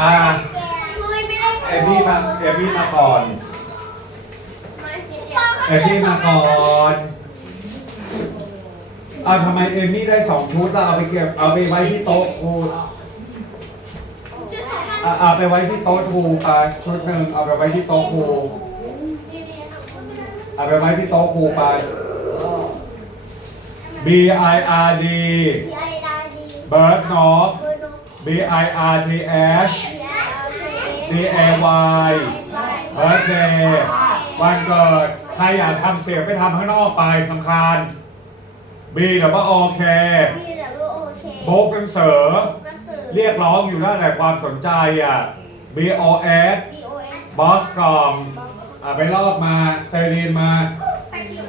อ่าคุยไม่ได้เอมี่มาเอมี่มาก่อนเอมี่มาก่อนเอาทำไมเอมี่ได้สองชุดแล้วเอาไปเก็บเอาไปไว้ที่โต๊ะครูชื่อของมันอะเอาไปไว้ที่โต๊ะครูไปชุดหนึ่งเอาไปไว้ที่โต๊ะครูเอาไปไว้ที่โต๊ะครูไป B I R D พีไอดาดี Bird นกเบอร์โน B I R T H พีไออาร์ D A Y Birthday วันเกิด ใครอยากทำเสียงไปทำข้างนอกไปทำคาญ B แต่ว่าโอเคพีดับเบิลโอเคบุ๊กหนังสือหนังสือเรียกร้องอยู่นั่นแหละความสนใจอะ B O S B O S บอสกล่องอะไปลอกมาเซรีนมา ไปเที่ยว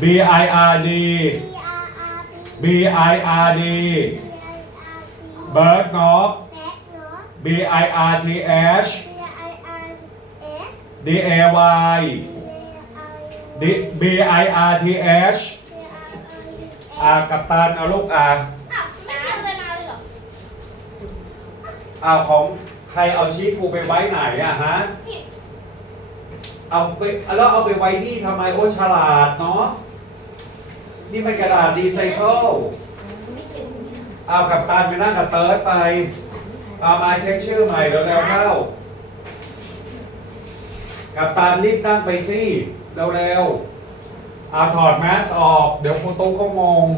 B I R D P R R B I R D D P I R D เบิร์ดนกแบ็คเนาะ B I R T H P I R S D A Y P D B I R T H อ่ากับตันเอาลูกอ่าอ้าวไม่เกี่ยวเลยนะเลยเหรอเอาของใครเอาชีทครูไปไว้ไหนอะฮะ นี่เอาไปแล้วเอาไปไว้นี่ทำไมโอ้ฉลาดเนาะ นี่มันกระดาษรีไซเคิลไม่เกี่ยวเอากับตันไปนั่งกับเติร์ดไป เอามาเช็คชื่อใหม่เร็วๆเข้า กับตันรีบนั่งไปสิเร็วๆเอาถอดแมสออก เดี๋ยวครูตุ๊กเขางง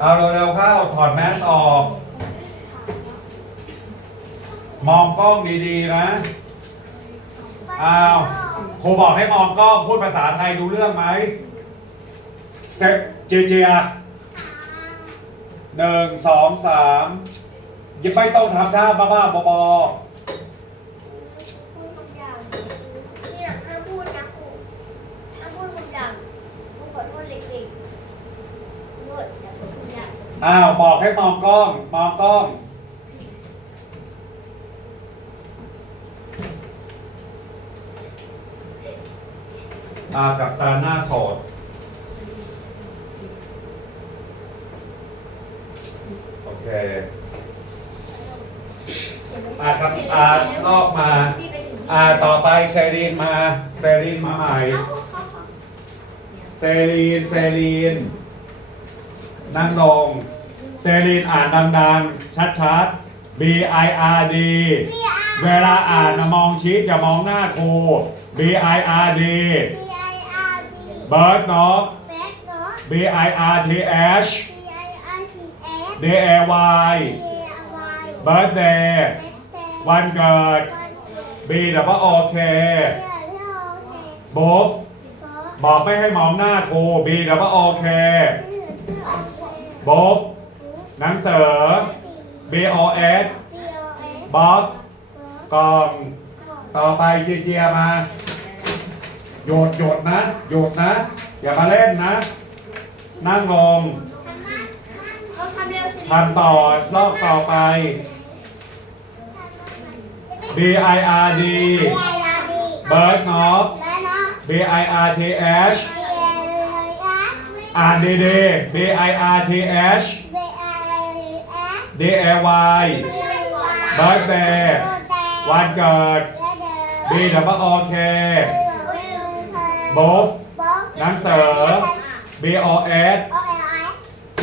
เอาเร็วๆเข้าถอดแมสออก มองกล้องดีๆนะ อ้าวครูบอกให้มองกล้องพูดภาษาไทยดูเรื่องไหม เซเจเจียหนึ่งสองสามยังไม่ต้องทำท่าบ้าๆบอพูดคำหยาบนี่นะห้ามพูดนะครูห้ามพูดคำหยาบครูขอโทษเล็กๆนวดอย่าพูดคำหยาบๆอ้าวบอกให้มองกล้องมองกล้องอากับตาหน้าโสด โอเค อาครับอานอกมา อ่าต่อไปเซรีนมาเซรีนมาใหม่เอาเขาเขาเขาเซรีนเซรีนนั่งลงเซรีนอ่านดังๆ ชัดๆ B I R D พี่อาร์เวลาอ่านนะมองชิดอย่ามองหน้าครู B I R D พีไออาร์ดีเบิร์ดนกแบ็คเนาะ B I R T H P I I T S D A Y P A Y เบิร์ดเดย์แบ็คแต่วันเกิด B แต่ว่าโอเคบุ๊กบอกไม่ให้มองหน้าครู B แต่ว่าโอเคบุ๊กหนังสือ B O S บ็อกกล่องต่อไปเจเจียมา โยดโยดนะโยดนะ อย่ามาเล่นนะ นั่งลงทำต่อรอบต่อไป B I R D เบิร์ดนอฟ B I R T H อ่านดีๆ B I R T H D A Y เบิร์ดเดย์วันเกิด B แต่ว่าโอบุ๊กหนังสือ B O S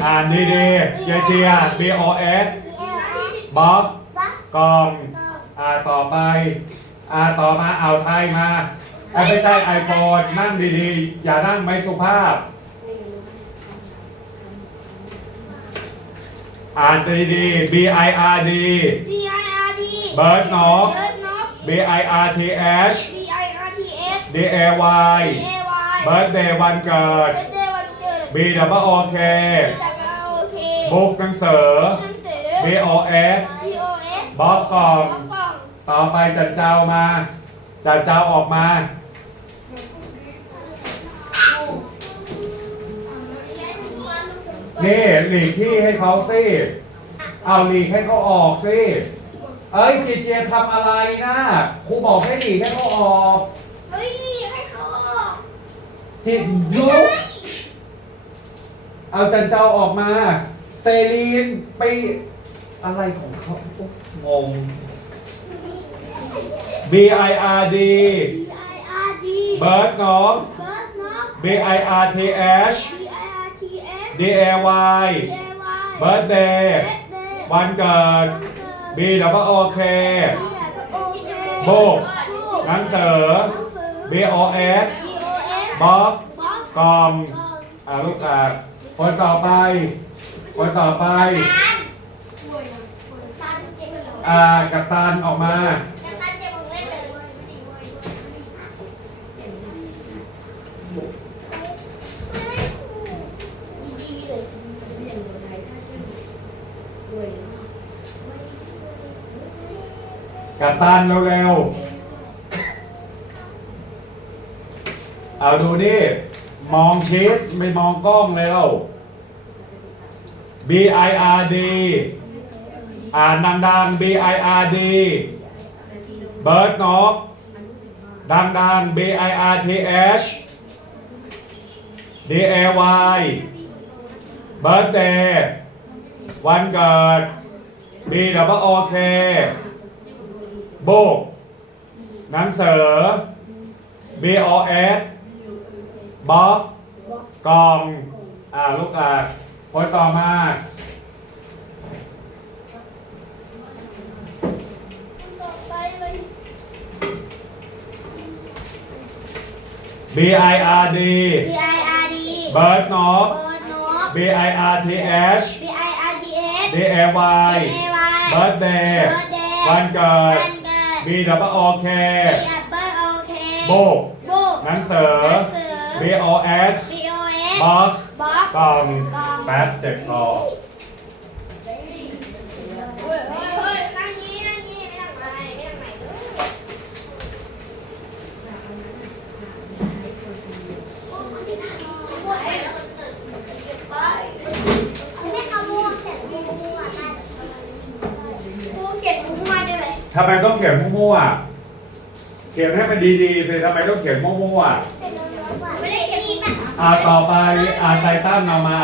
อ่านดีๆเจเจีย B O S บ็อกกอง อ่าต่อไปอ่าต่อมาเอาไทยมาอ่าไม่ใช่ไอโฟนนั่งดีๆ อย่านั่งไม่สุภาพ อ่านดีๆ B I R D เบิร์ดนก B I R T H D A Y เบิร์ดเดย์วันเกิด B ดับเบิลโอเคบุ๊กหนังสือ B O S บ็อกกล่อง ต่อไปจันเจ้ามาจันเจ้าออกมา นี่หลีกที่ให้เขาสิเอาหลีกให้เขาออกสิเอ้ยเจเจทำอะไรนะครูบอกให้หลีกให้เขาออกเฮ้ยให้เขาจิตลุกเอาจันเจ้าออกมาเซรีนไปอะไรของเขางง B I R D B I R D เบิร์ดน้องเบิร์ดน็อก B I R T H B I R T S D A Y D A Y เบิร์ดเดย์เดย์วันเกิด B W O K โบก หนังสือ B O S บ็อกกล่องอ่าลูกอะคนต่อไป คนต่อไป อ่ากัปตันออกมา กัปตันเร็วๆ เอาดูนี่ มองชิดไม่มองกล้องเร็ว B I R D อ่านดังๆ B I R D เบิร์ดนกดังๆ B I R T H D A Y เบิร์ดเดย์วันเกิด B W O K โบกหนังสือ B O S บ็อกกล่องอ่าลูกอะคนต่อมา B I R D เบิร์ดนก B I R T H D A Y เบิร์ดเดย์วันเกิด B W O K โบกหนังสือ B O X บ็อกกล่องแป๊บเจ็บคอ ทำไมต้องเขียนมั่วๆเขียนให้มันดีๆสิทำไมต้องเขียนมั่วไม่ได้เขียนอีกอะๆอ่าต่อไปอ่าไททันเอามา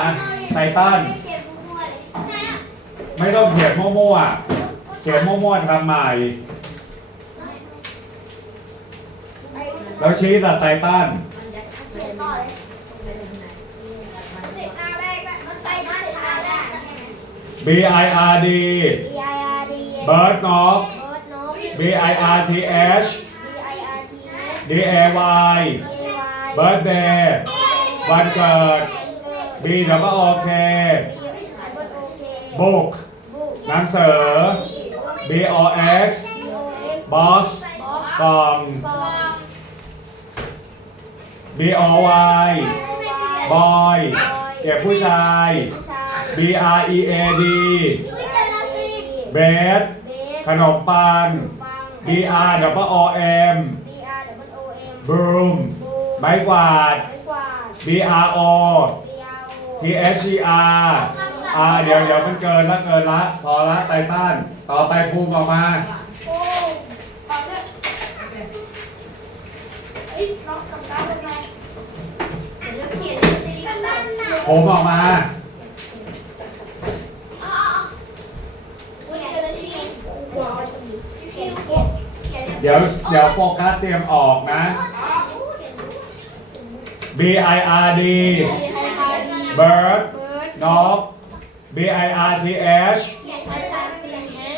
ไททันไม่ต้องเขียนมั่วๆเขียนมั่วๆทำใหม่แล้วชี้แต่ไททัน B I R D เบิร์ดนก B I R T H D A Y เบิร์ดเดย์วันเกิด B W O K บุกหนังสือ B O X บอสกล่อง B O Y บอยเด็กผู้ชาย B R E A D เบสขนมปัง B R W O M บรูมไม้กวาด B R O T H E R อ่าเดี๋ยวเดี๋ยวมันเกินละเกินละ พอละไตตันต่อไปภูมิออกมาผมออกมาเดี๋ยวเดี๋ยวโฟกัสเตรียมออกนะ B I R D bird นก B I R T H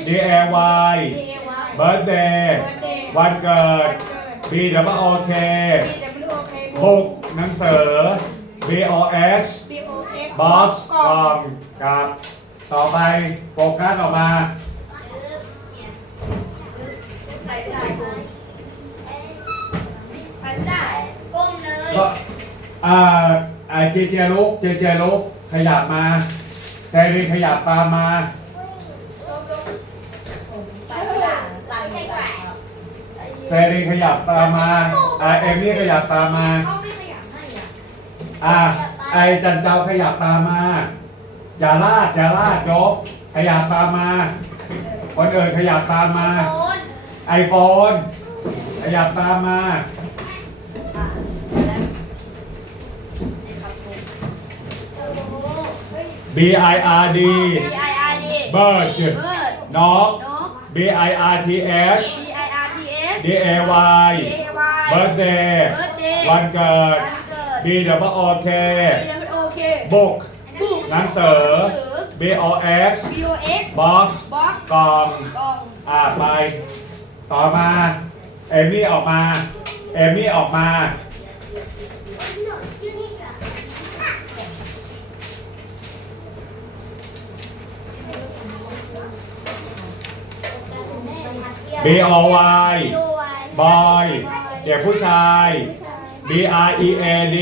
D A Y birthday วันเกิด B W O K บุกหนังสือ B O S boss กล่องกับต่อไปโฟกัสออกมา ก้มเลยก็อ่าไอเจเจลุกเจเจลุกขยับมาแซรินขยับตามมาแซรินขยับตามมาอ่าเอมมี่ขยับตามมาเขาไม่ขยับให้อะอ่าไอจันเจ้าขยับตามมาอย่าลาดอย่าลาดยกขยับตามมาคนอื่นขยับตามมาโอน ไอโฟนขยับตามมาโอ้โห B I R D B I R D bird เบิร์ดนกนก B I R T H B I R T S D A Y D A Y birthday เบิร์ดเดย์วันเกิดวันเกิด B W O K B W O K book บุ๊กหนังสือ B O X B O X box บ็อกกล่องกล่องอ่าไป ต่อมา เอมี่ออกมา เอมี่ออกมา B O Y บอยเด็กผู้ชาย B R E A D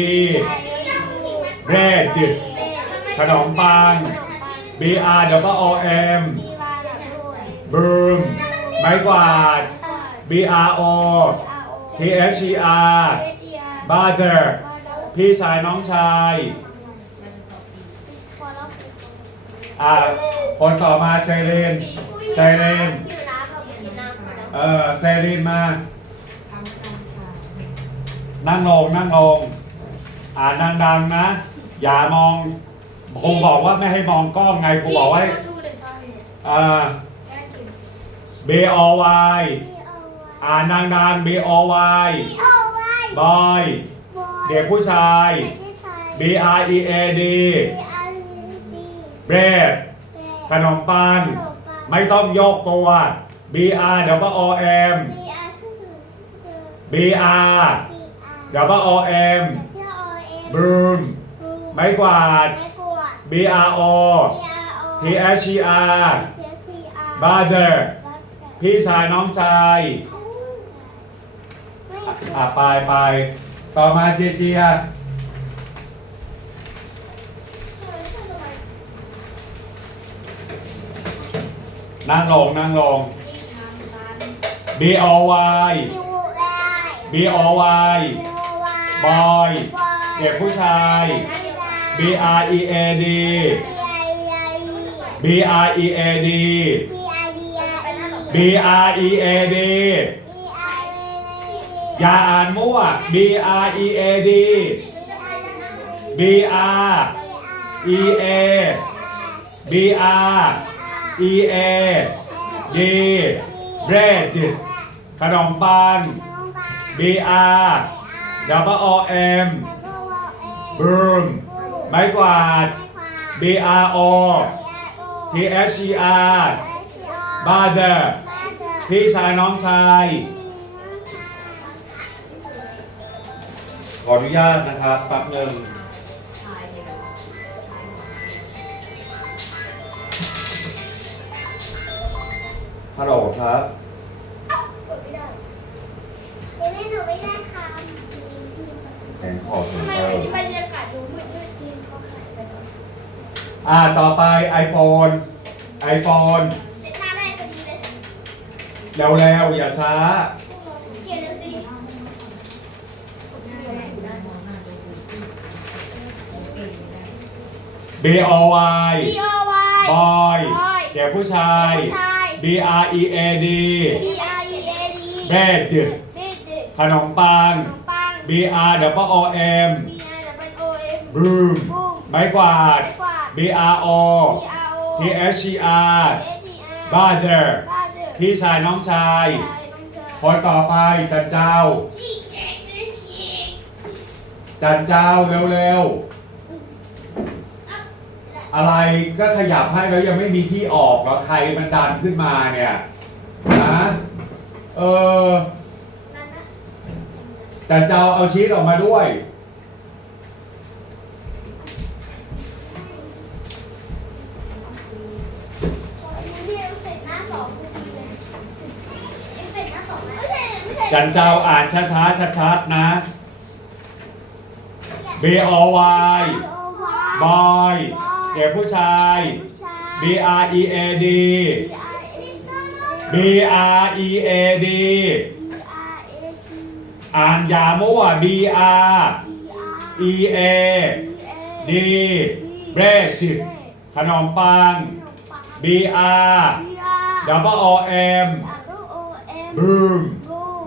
bread ขนมปัง B R W O M broom ไม้กวาด B R O T H E R brother พี่ชายน้องชาย อ่า คนต่อมาเซเรนเซเรนเออเซเรนมา นั่งลงนั่งลง อ่านดังๆนะ อย่ามองครูบอกว่าไม่ให้มองกล้องไงครูบอกว่าอ่า B O Y อ่านดังๆ B O Y บอย เด็กผู้ชาย B R E A D bread ขนมปังไม่ต้องโยกตัว B R W O M B R W O M broom ไม้กวาด B R O T H E R brother พี่ชายน้องชายอะไปไปต่อมาเจเจียนั่งลงนั่งลง B O Y B O Y บอยเด็กผู้ชาย B R E A D B R E A D B R E A D อย่าอ่านมั่ว B R E A D B R E A B R E A D bread ขนมปัง B R W O M broom ไม้กวาด B R O T H E R brother พี่ชายน้องชาย ขออนุญาตนะครับแป๊บหนึ่งฮัลโหลครับแขนขอบเซ็นทำไมเซอวันร์นี้บรรยากาศดูมืดมืดจริงเขาหายไปแล้วอ่า ต่อไป iPhone iPhone เด็กหน้าได้พอดีเลย เร็วๆอย่าช้า เขียนเลยสิ B O Y B O Y บอยเด็กผู้ชาย ผู้ชาย B R E A D B R E A D เบรดเด็กขนมปังขนมปัง B R W O M B R W O M broom บูมไม้กวาด ไม้กวาด B R O B R O T H E R S T R brother บ้าเด้อ พี่ชายน้องชายชายน้องชาย คนต่อไปจันเจ้าพี่เค้กพี่เค้กจันเจ้าเร็วๆ อะไรก็ขยับให้แล้วยังไม่มีที่ออกแล้วใครมันดันขึ้นมาเนี่ยนะเออนั่นนะแต่เจ้าเอาชีสออกมาด้วย ช่ไม่ใช่จันเจ้าอ่านช้าๆชัดๆนะ B O Y บอยเด็กผู้ชาย B R E A D B R E A D อ่านอยามั่ว B R E A D bread ขนมปัง B R W O M broom ไ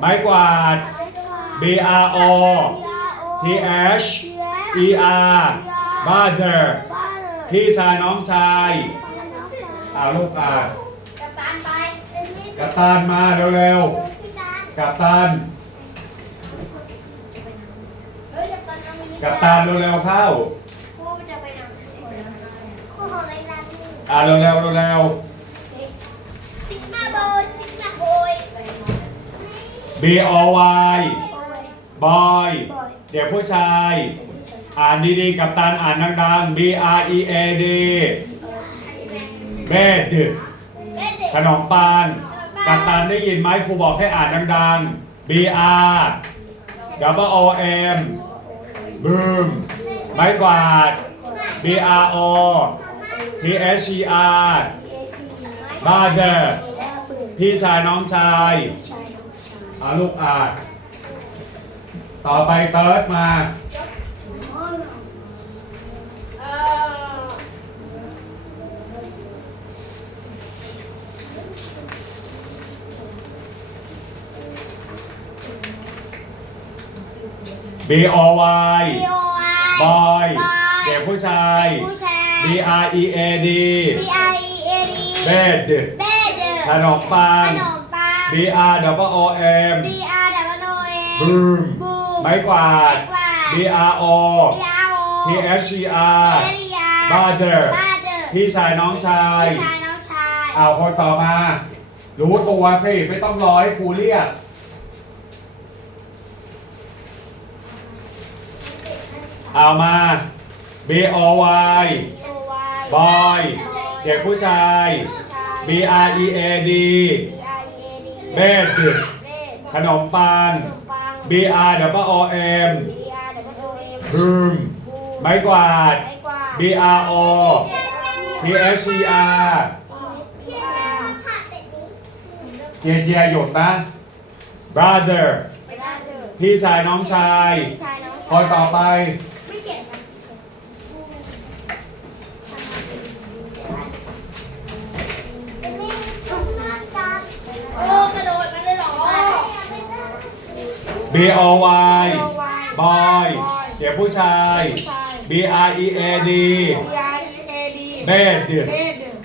ม้กวาด B R O T H E R mother พี่พี่ชายน้องชายเอาลูกอ่านกับตานไปกัปตันมาเร็วพี่ตานๆกัปตันเฮ้ยกับตานเอามานี่กัปตันเร็วๆเข้าครูจะไปนำครูขอไปรับนี่อ่าเร็วๆเร็วซิกมาโบยซิกมาโบย ๆ B O Y บอย เด็กผู้ชาย อ่านดีๆ กับตันอ่านดังๆ B R E A D เบดเด็ดขนมปานกับตันได้ยินไหมครูบอกให้อ่านดังๆ B R W O M บูมไม้กวาด B R O T H E R บ้านเดอร์พี่ชายน้องชาย เอาลูกอ่านต่อไปเติร์ดมาเอ่อ B O Y บีโอไอบอยเด็กผู้ชายผู้ชาย B R E A D B I E A D เบดเบดขนมปังขนมปัง B R W O M B R W O M บูมบูมไม้กวาดไม้กวาด B R O B R O T H E R เอริยาบ้านเดอร์บ้านเดอร์พี่ชายน้องชาย พี่ชายน้องชายเอาคนต่อมา รู้ตัวสิ ไม่ต้องรอให้ครูเรียก เอามา B O Y บอย เด็กผู้ชาย B R E A D เบดเบดขนมปัง ขนมปัง B R W O M B R W O M บูมไม้กวาด ไม้กวาด B R O T H E R เจียเจียหยุดนะ brother พี่ชายน้องชายคนต่อไปไม่เก็บนะโอ้กระโดดมาเลยเหรอ B O Y บอย เด็กผู้ชาย B R E A D เบด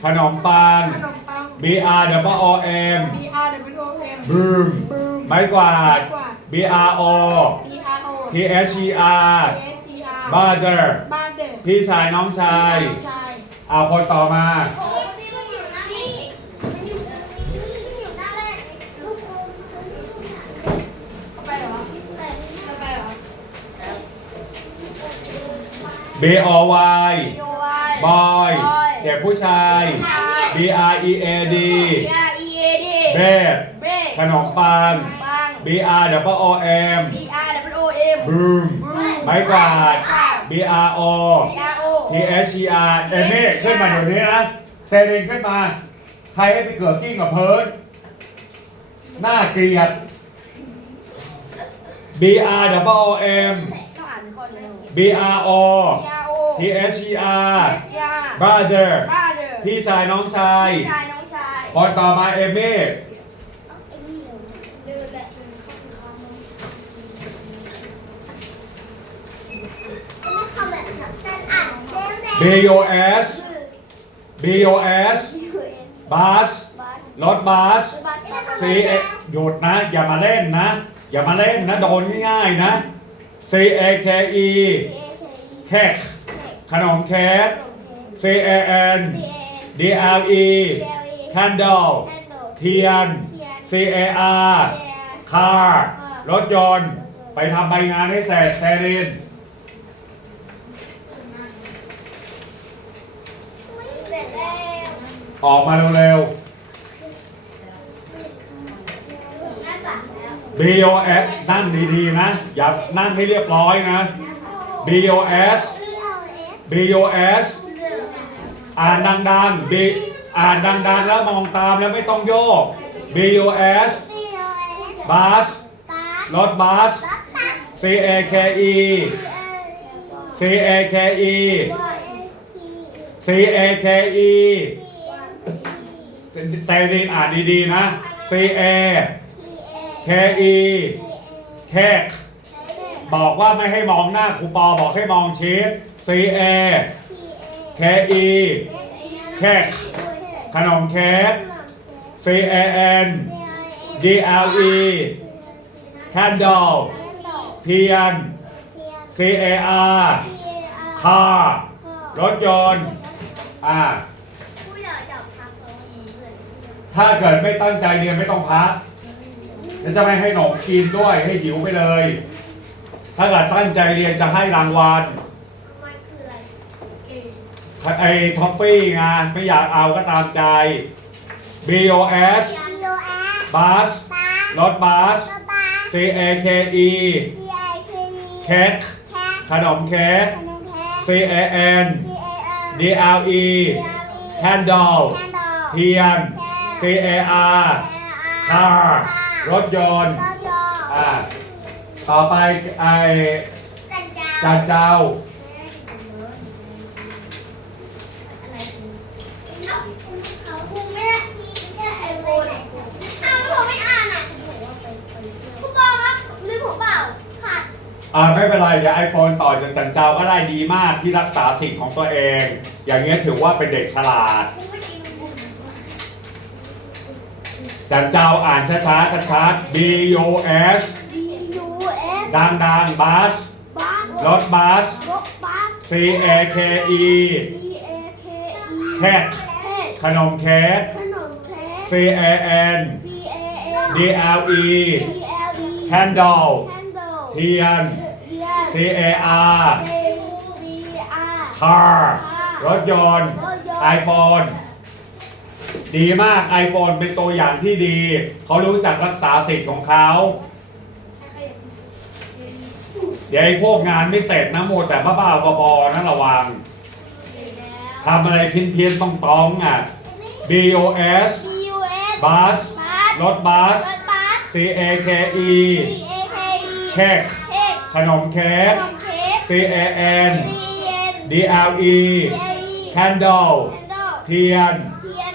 ขนมปัง B R W O M บูมไม้กวาด B R O T H E R brother พี่ชายน้องชาย เอาคนต่อมา โอ้ยนี่มันอยู่หน้านี่มันอยู่มันอยู่หน้าแรกลูกโป่งแต่ B O Y บอย เด็กผู้ชาย B R E A D เบดขนมปัง B R W O M บูมไม้กวาด B R O T H E R เอเม่ขึ้นมาเดี๋ยวนี้นะเซรินขึ้นมา ใครให้ไปเกือบกิ้งกับเพิร์ดหน้าเกลียด B R W O M B R O T H E R brother พี่ชายน้องชายพี่ชายน้องชายคนต่อมาเอเม่ลืมแหละไม่ทำแบบนั้นอ่านเร็ว B O S B O S บัสรถบัส C A หยุดนะ อย่ามาเล่นนะ อย่ามาเล่นนะ โดนง่ายๆนะ C A K E เค้กขนมเค้ก C A N D L E candle เทียน C A R car รถยนต์ ไปทำใบงานให้เสร็จเซรินเสร็จแล้วออกมาเร็วหน้าจัด B O S นั่งดีๆนะ อย่านั่งให้เรียบร้อยนะ B O S B O S อ่านดังๆ B อ่านดังๆ แล้วมองตามแล้วไม่ต้องโยก B O S บัสรถบัส C A K E C A K E C A K E เซรินอ่านดีๆ นะ C A K E เค้กบอกว่าไม่ให้มองหน้าครูปอบอกให้มองชีส C A K K E แขกขนมเค้ก C A N D L E candle เทียน C A R car รถยนต์อ่าผู้ใหญ่จับพักแล้วมีเพื่อนถ้าเกิดไม่ตั้งใจเรียนไม่ต้องพัก แล้วจะไม่ให้หนมกินด้วยให้หิวไปเลย ถ้าเกิดตั้งใจเรียนจะให้รางวัลมันคืออะไรไอ้ท็อฟฟี่ไงไม่อยากเอาก็ตามใจ B O S โลแอปบัสป้ารถบัสโลบา C A K E C I K E เค้กแค่ขนมเค้ก ขนมแค่ C A N C A N D L E candle แคนดอลเทียน C A R car รถยนต์รถยนต์อ่าต่อไปไอ้จันเจ้าจานเจ้าอะไรคือเขาคงไม่ได้ไม่ใช่ไอโฟนอ้าวผมไม่อ่านอะผู้กองครับลืมผมเปล่าขาดอ่าไม่เป็นไรเดี๋ยวไอโฟนต่อจากจันเจ้าก็ได้ดีมากที่รักษาสิทธิ์ของตัวเอง อย่างเงี้ยถือว่าเป็นเด็กฉลาดคุณไม่ดีมันบุญ จันเจ้าอ่านช้าๆกันชัด B U S B U F ดังๆบัสบัสรถบัส รถบัส C A K E C A K E แค้กเค้กขนมเค้ก ขนมเค้ก C A N C A N D L E D L E candle candle เทียน เทียน C A R K C R car รถยนต์รถยนต์ iPhone ดีมาก iPhone เป็นตัวอย่างที่ดี เขารู้จักรักษาสิทธิ์ของเขา เดี๋ยวไอ้พวกงานไม่เสร็จนะโมวแต่บ้าๆบอๆนะระวังทำอะไรเพี้ยนๆต้องต้องๆอะ B O S B U S บัสบัสรถบัสรถบัส C A K E C A K E เค้กเค้กขนมเค้ขกนมเค้ก C A N C N D L E C A E candle candle เทียน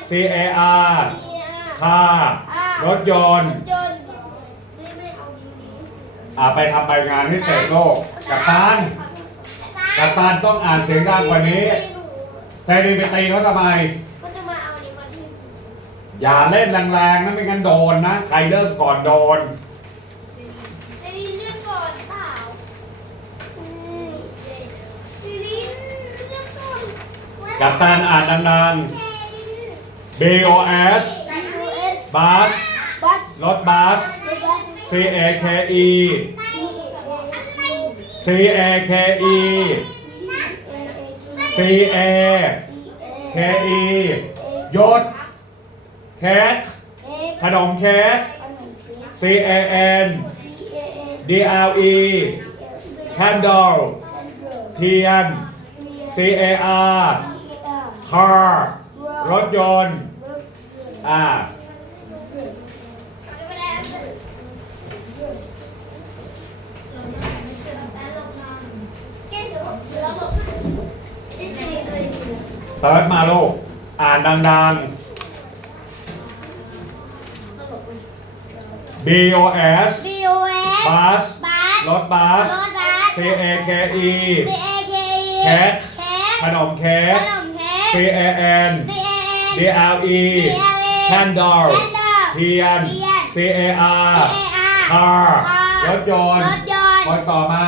เทียน C A R C A R คาร์รถยนต์รถยนต์ไม่ไม่เอาดีดีอ่าไปทำใบงานให้เสร็จโลกกับตันกับตันต้องอ่านเสียงดังกว่านี้แทนที่ไปตีเขาทำไมก็จะมาเอานี้มาที่อย่าเล่นแรงๆนะไม่งั้นโดนนะ ใครเริ่มก่อนโดนไอ้ลินเรื่องก่อนเปล่าอืมไอ้ลินเรื่องก่อนกับตันอ่านดังๆ B O S บัสบัสรถบัสบัส C A K E C A K E C A K E ยศเค้กขนมเค้ก C A N D L E candle เทียน C A R car รถยนต์อ่าเติร์ดมาลูกอ่านดังๆ B O S บัสรถบัส C A K E เค้กขนมเค้ก C A N D L E candle เทียน C A R car รถยนต์รถยนต์คนต่อมา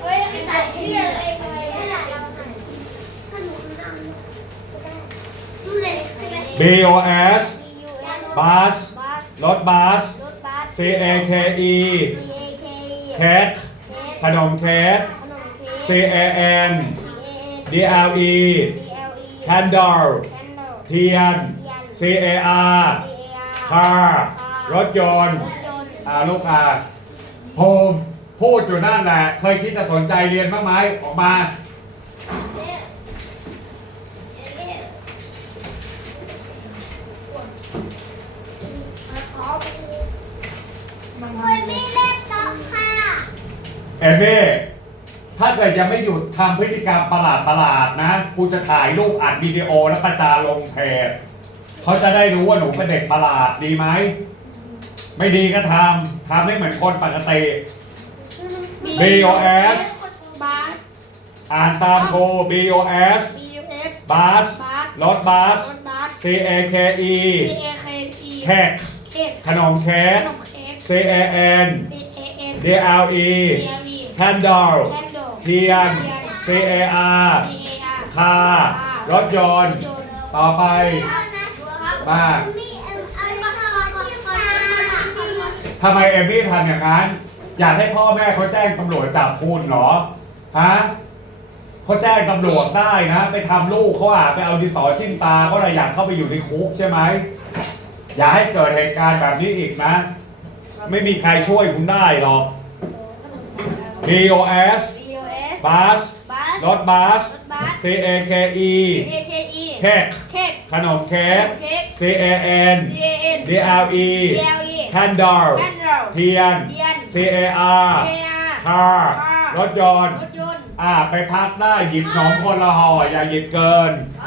เฮ้ยไม่ใส่เสื้อเลยไม่ใส่ขนมน้ำดูเลย B O S บัสบัสรถบัสรถบัส C A K E C A K E เค้กขนมเค้กขนมเค้ก C A N C A N D L E D L E candle candle เทียน C A R C A R car รถยนต์รถยนต์อ่าลูกอ่าโฮมพูดอยู่นั่นแหละ เคยคิดจะสนใจเรียนบ้างไหมออกมาเนี่ยเนี่ยขอคนไม่เล่นโต๊ะค่ะเอเม่ ถ้าเกิดยังไม่หยุดทำพฤติกรรมประหลาดประหลาดๆนะกูจะถ่ายรูปอัดวิดีโอแล้วกระจายลงเพจเขาจะได้รู้ว่าหนูเป็นเด็กประหลาดดีไหมไม่ดีก็ทำทำให้เหมือนคนปกติค B O S บาสอ่านตามกู B O S B U S บัสบัสรถบัสรถบัส C A K E C A K E เค้กเค้กขนมเค้ขก นมเค้ก C A N C A N D L E D L E แคนดอลแคนโด เทียน C A R C A R คาร์รถยนต์รถยนต์ ต่อไป มาทำไมเอมี่ทำอย่างนั้น อยากให้พ่อแม่เขาแจ้งตำรวจจับคุณเหรอ ฮะเขาแจ้งตำรวจได้นะ ไปทำลูกเขาอะไปเอาดินสอจิ้มตาเขาเลยอยากเข้าไปอยู่ในคุกใช่ไหม อย่าให้เกิดเหตุการณ์แบบนี้อีกนะ ไม่มีใครช่วยคุณได้หรอก B O S B O S บัส บัส รถบัส รถบัส C A K E C A K E เค้กเค้ก ขนมเค้กเค้ก C A N C A N D L E D L E แคนดอล แคนดอลเทียน เทียน C A R A R คาร์ รถยนต์ รถยนต์อ่า ไปพักได้หยิบสองคนละห่ออย่าหยิบเกิน อ